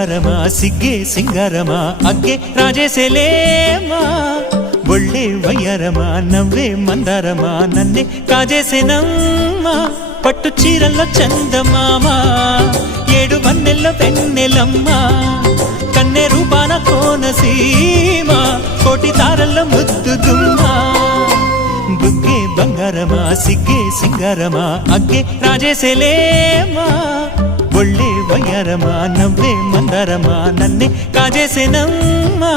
బంగారమా సిగ్గే సింగారమా అగ్గే రాజేసేలేమా ఒళ్ళే వయ్యారమా నవ్వే మందారమా నన్నే కాజేసేనమ్మా పట్టు చీరల్లో చందమామా ఏడు వన్నెల్లో పెన్నెలమ్మా కన్నె రూపాన కోనసీమ కోటి తారల్లో ముద్దుగుమ్మా బుగ్గే బంగారమా సిగ్గే సింగారమా అగ్గే రాజేసేలేమా ఒళ్ళే వయ్యారమా నవ్వే మందారమా నన్నే కాజేసేనమ్మా